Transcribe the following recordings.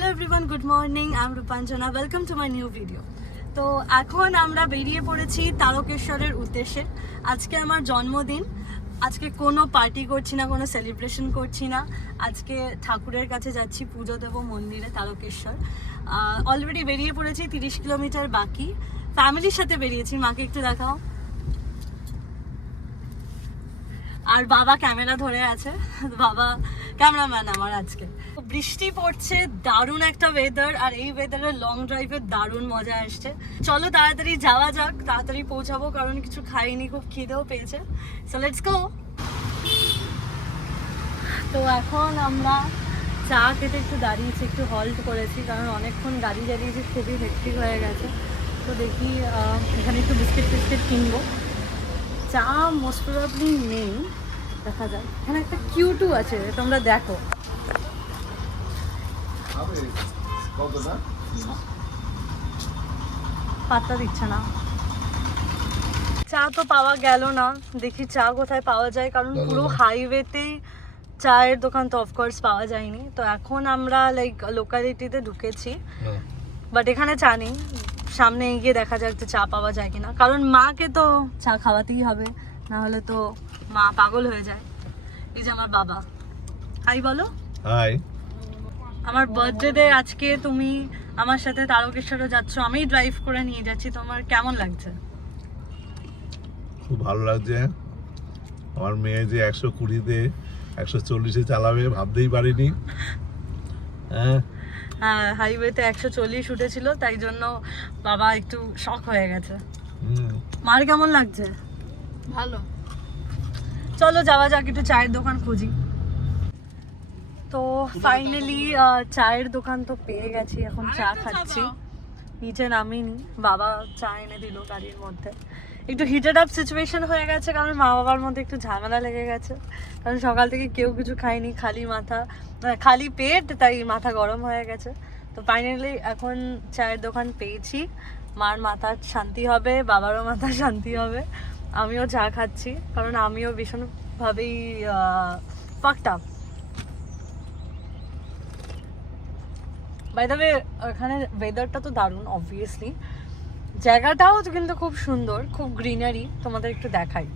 Hello everyone, good morning. I am Rupanjana, welcome to my new video. তো এখন আমরা বেরিয়ে পড়েছি তারকেশ্বরের উদ্দেশ্যে। আজকে আমার জন্মদিন। আজকে কোনো পার্টি করছি না, কোনো সেলিব্রেশন করছি না। আজকে ঠাকুরের কাছে যাচ্ছি, পুজো দেবো মন্দিরে তারকেশ্বর। অলরেডি বেরিয়ে পড়েছি, 30 কিলোমিটার বাকি। ফ্যামিলির সাথে বেরিয়েছি। মাকে একটু দেখাও। আর বাবা ক্যামেরা ধরে আছে, বাবা ক্যামেরাম্যান আমার। আজকে বৃষ্টি পড়ছে, দারুণ একটা ওয়েদার, আর এই ওয়েদারে লং ড্রাইভের দারুণ মজা আসছে। চলো তাড়াতাড়ি যাওয়া যাক, তাড়াতাড়ি পৌঁছাবো, কারণ কিছু খাইনি, খুব খিদেও পেয়েছে। So let's go. তো এখন আমরা চা খেতে একটু দাঁড়িয়েছি, একটু হল্ট করেছি, কারণ অনেকক্ষণ গাড়ি চালিয়েছি, খুবই হেক্টিক হয়ে গেছে। তো দেখি এখানে একটু বিস্কিট ফিস্কিট কিনবো। চা মোস্ট প্রবাবলি নেই, দেখা যায়। এখানে একটা কিউটু আছে, তোমরা দেখো। পাত্তা দিচ্ছে না। চা তো পাওয়া গেল না, দেখি চা কোথায় পাওয়া যায়, কারণ পুরো হাইওয়েতেই চায়ের দোকান তো অফকোর্স পাওয়া যায়নি। তো এখন আমরা লাইক লোকালিটিতে ঢুকেছি, বাট এখানে চা নেই। সামনে এগিয়ে দেখা যাক যে চা পাওয়া যায় কিনা, কারণ মাকে তো চা খাওয়াতেই হবে, না হলে তো মা পাগল হয়ে যায়। এই যে আমার বাবা। হাই বলো। হাই। আমার বার্থডে আজকে, তুমি আমার সাথে তারকেশ্বরে যাচ্ছ, আমি ড্রাইভ করে নিয়ে যাচ্ছি। তোমার কেমন লাগছে? খুব ভালো লাগছে। আমার মেয়ে যে 120-তে 140-এ চালাবে ভাবতেই পারিনি। হ্যাঁ, হাইওয়েতে 140 উঠেছিল, তাই জন্য বাবা একটু শক হয়ে গেছে। মার কেমন লাগছে? ভালো। চলো যাওয়া যাক, একটু চায়ের দোকান খুঁজি। তো ফাইনালি চায়ের দোকান তো পেয়ে গেছি, এখন চা খাচ্ছি। নিচে নামিনি, বাবা চা এনে দিল গাড়ির মধ্যে। একটু হিটেড আপ সিচুয়েশন হয়ে গেছে, কারণ মা বাবার মধ্যে একটু ঝামেলা লেগে গেছে, কারণ সকাল থেকে কেউ কিছু খায়নি, খালি মাথা, খালি পেট, তাই মাথা গরম হয়ে গেছে। তো ফাইনালি এখন চায়ের দোকান পেয়েছি, মার মাথার শান্তি হবে, বাবারও মাথার শান্তি হবে। আমিও চা খাচ্ছি, কারণ আমিও ভীষণভাবেই fucked up. By the way, এখানে ওয়েদারটা তো দারুণ, অবভিয়াসলি জায়গাটাও কিন্তু খুব সুন্দর, খুব গ্রিনারি। তোমাদের একটু দেখাই,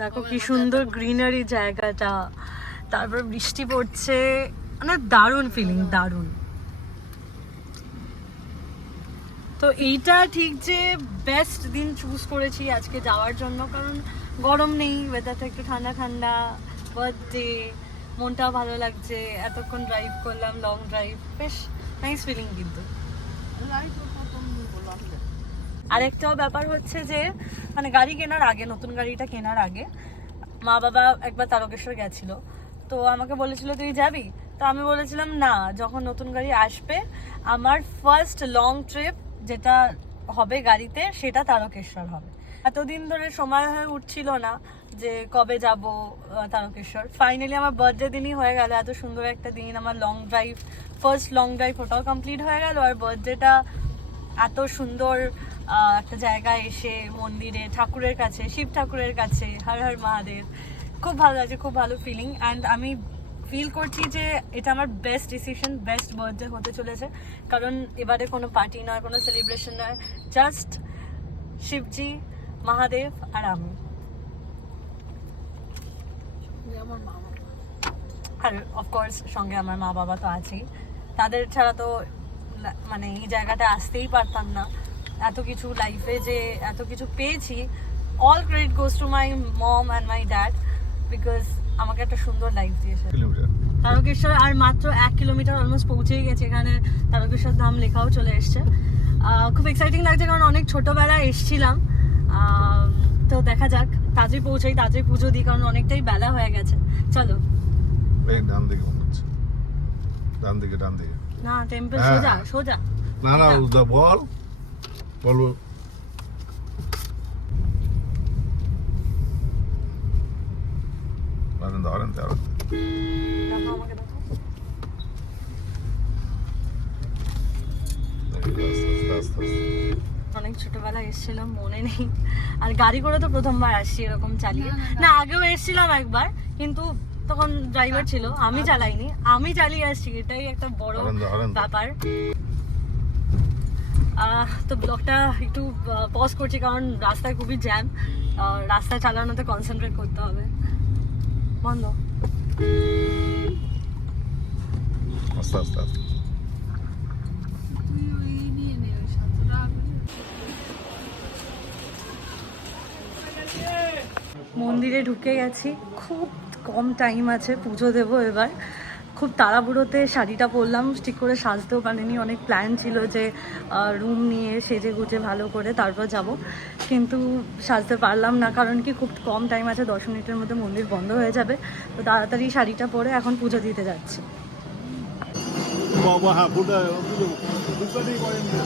দেখো কি সুন্দর গ্রিনারি জায়গাটা, তারপর বৃষ্টি পড়ছে, মানে দারুণ ফিলিং, দারুণ। তো এইটা ঠিক যে বেস্ট দিন চুজ করেছি আজকে যাওয়ার জন্য, কারণ গরম নেই, ওয়েদারটা একটু ঠান্ডা ঠান্ডা, বার্থডে, মনটাও ভালো লাগছে। এতক্ষণ ড্রাইভ করলাম, লং ড্রাইভ, বেশ নাইস ফিলিং। কিন্তু আরেকটাও ব্যাপার হচ্ছে যে, মানে গাড়ি কেনার আগে, নতুন গাড়িটা কেনার আগে মা বাবা একবার তারকেশ্বর গেছিল, তো আমাকে বলেছিল তুই যাবি। তো আমি বলেছিলাম না, যখন নতুন গাড়ি আসবে আমার ফার্স্ট লং ট্রিপ যেটা হবে গাড়িতে, সেটা তারকেশ্বর হবে। এতদিন ধরে সময় হয়ে উঠছিল না যে কবে যাব তারকেশ্বর। ফাইনালি আমার বার্থডে দিনই হয়ে গেল, এত সুন্দর একটা দিন, আমার long drive, first long drive, ওটাও কমপ্লিট হয়ে গেল, আর বার্থডেটা এত সুন্দর একটা জায়গায় এসে, মন্দিরে, ঠাকুরের কাছে, শিব ঠাকুরের কাছে, হর হর মহাদেব, খুব ভালো লাগছে, খুব ভালো ফিলিং। অ্যান্ড আমি ফিল করছি যে এটা আমার বেস্ট ডিসিশন, বেস্ট বার্থডে হতে চলেছে, কারণ এবারে কোনো পার্টি নয়, কোনো সেলিব্রেশন নয়, জাস্ট শিবজি, মহাদেব আর আমি, আর অফকোর্স সঙ্গে আমার মা বাবা তো আছেই। তাদের ছাড়া তো মানে এই জায়গাটা আসতেই পারতাম না। এত কিছু লাইফে যে এত কিছু পেয়েছি, all credit goes to my mom and my dad, because আমাকে একটা সুন্দর লাইফ দিয়েছে। তারকেশ্বর আর মাত্র 1 কিলোমিটার অলমোস্ট পৌঁছেই গেছে। এখানে তারকেশ্বর ধাম লেখাও চলে এসছে। খুব এক্সাইটিং লাগছে, কারণ অনেক ছোটোবেলায় এসছিলাম। তো দেখা যাক, তাড়াতাড়ি পৌঁছাই, তাড়াতাড়ি পুজো দিই, কারণ অনেকটাই বেলা হয়ে গেছে। চলো। ডান দিকে মনে হচ্ছে, ডান দিকে, ডান দিকে না, টেম্পল সোজা সোজা। না না, বল বলবো। অনেক ছোটবেলায় এসেছিলাম, মনে নেই। আর গাড়ি করে তো প্রথমবার আসছি এরকম চালিয়ে, না আগেও এসেছিলাম একবার, কিন্তু তখন ড্রাইভার ছিল, আমি চালাইনি, আমি চালিয়ে আসছি, এটাই একটা বড় ব্যাপার। তো ব্লগটা একটু পজ করছি কারণ রাস্তায় খুবই জ্যাম, রাস্তায় চালানোতে কনসেন্ট্রেট করতে হবে। বন্ধ। আস্তে আস্তে আস্তে। মন্দিরে ঢুকে গেছি, খুব কম টাইম আছে, পুজো দেবো এবার। খুব তাড়াহুড়োতে শাড়িটা পরলাম, ঠিক করে সাজতেও পারিনি। অনেক প্ল্যান ছিল যে রুম নিয়ে সেজে গুজে ভালো করে তারপর যাব, কিন্তু সাজতে পারলাম না কারণ কি খুব কম টাইম আছে, 10 মিনিটের মধ্যে মন্দির বন্ধ হয়ে যাবে। তো তাড়াতাড়ি শাড়িটা পরে এখন পুজো দিতে যাচ্ছি। বাবা হ্যাঁ পুজো পুজোটাই করেন না।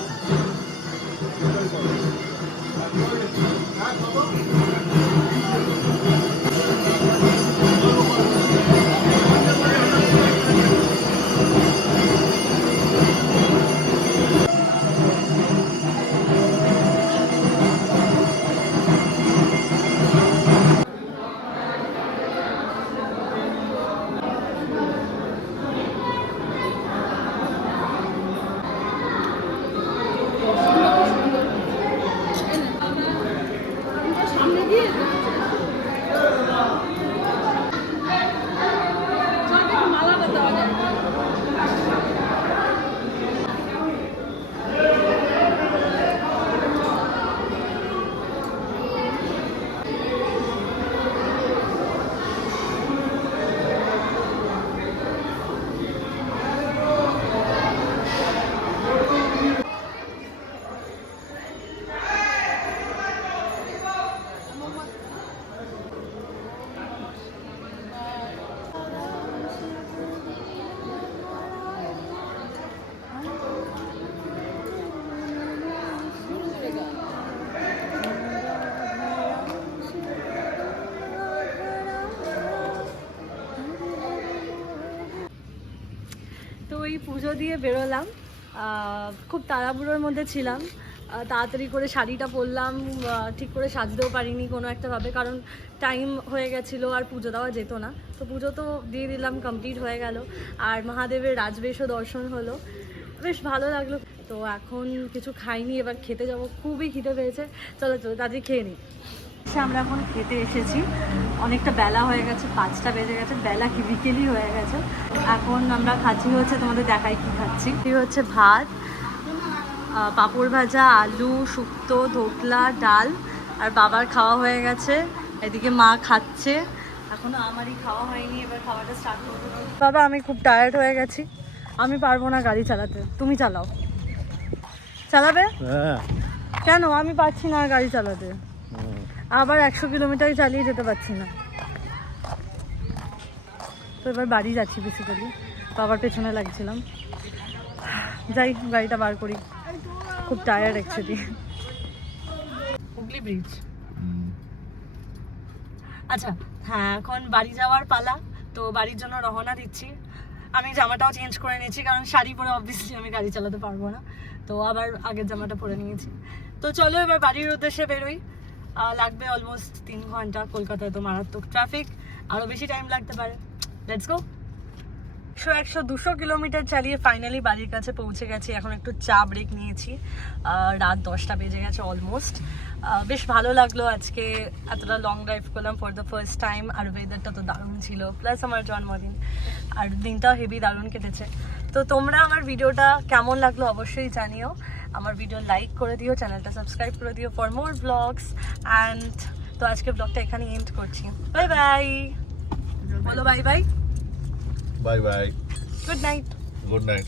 তো এই পুজো দিয়ে বেরোলাম, খুব তাড়াহুড়োর মধ্যে ছিলাম, তাড়াতাড়ি করে শাড়িটা পরলাম, ঠিক করে সাজতেও পারিনি কোনো একটাভাবে কারণ টাইম হয়ে গেছিলো আর পুজো দেওয়া যেত না। তো পুজো তো দিয়ে দিলাম, কমপ্লিট হয়ে গেল, আর মহাদেবের রাজবেশও দর্শন হলো, বেশ ভালো লাগলো। তো এখন কিছু খাইনি, এবার খেতে যাব, খুবই খিদে পেয়েছে। চলো তাড়াতাড়ি খেয়ে নিই। আমরা এখন খেতে এসেছি, অনেকটা বেলা হয়ে গেছে, 5টা বেজে গেছে, বেলা কি বিকেলই হয়ে গেছে। এখন আমরা খাচ্ছি হচ্ছে, তোমাদের দেখাই কি খাচ্ছি। কি হচ্ছে ভাত, পাঁপড় ভাজা, আলু শুক্তো, ধোকলা, ডাল, আর বাবার খাওয়া হয়ে গেছে, এদিকে মা খাচ্ছে, এখনো আমারই খাওয়া হয়নি, এবার খাওয়াটা স্টার্ট করবো। বাবা আমি খুব টায়ার্ড হয়ে গেছি, আমি পারবো না গাড়ি চালাতে, তুমি চালাও। চালাবে? হ্যাঁ। কেন? আমি পারছি না গাড়ি চালাতে, আবার 100 কিলোমিটার চালিয়ে যেতে পারছি না। তো এবার বাড়ি যাচ্ছি, বেসিক্যালি বাবার পেছনে লাগছিলাম। যাই গাড়িটা বার করি, খুব টায়ার্ড অ্যাকচুয়ালি। হুগলি ব্রিজ। আচ্ছা হ্যাঁ, এখন বাড়ি যাওয়ার পালা, তো বাড়ির জন্য রওনা দিচ্ছি। আমি জামাটাও চেঞ্জ করে নিয়েছি কারণ শাড়ি পরে অবভিয়াসলি আমি গাড়ি চালাতে পারবো না, তো আবার আগের জামাটা পরে নিয়েছি। তো চলো এবার বাড়ির উদ্দেশ্যে বেরোই। লাগবে অলমোস্ট 3 ঘন্টা, কলকাতায় তো মারাত্মক ট্রাফিক, আরও বেশি টাইম লাগতে পারে। Let's go. 100-200 কিলোমিটার চালিয়ে ফাইনালি বাড়ির কাছে পৌঁছে গেছি। এখন একটু চা ব্রেক নিয়েছি, রাত 10টা বেজে গেছে অলমোস্ট। বেশ ভালো লাগলো আজকে, এতটা লং ড্রাইভ করলাম ফর দ্য ফার্স্ট টাইম, আর ওয়েদারটা তো দারুণ ছিল, প্লাস আমার জন্মদিন, আর দিনটাও হেভি দারুণ কেটেছে। তো তোমরা আমার ভিডিওটা কেমন লাগলো অবশ্যই জানিও, আমার ভিডিও লাইক করে দিও, চ্যানেলটা সাবস্ক্রাইব করে দিও ফর মোর ব্লগস। অ্যান্ড তো আজকে ব্লগটা এখানে এন্ড করছি। বাই বাই, বলো bye bye. Bye bye, good night. Good night.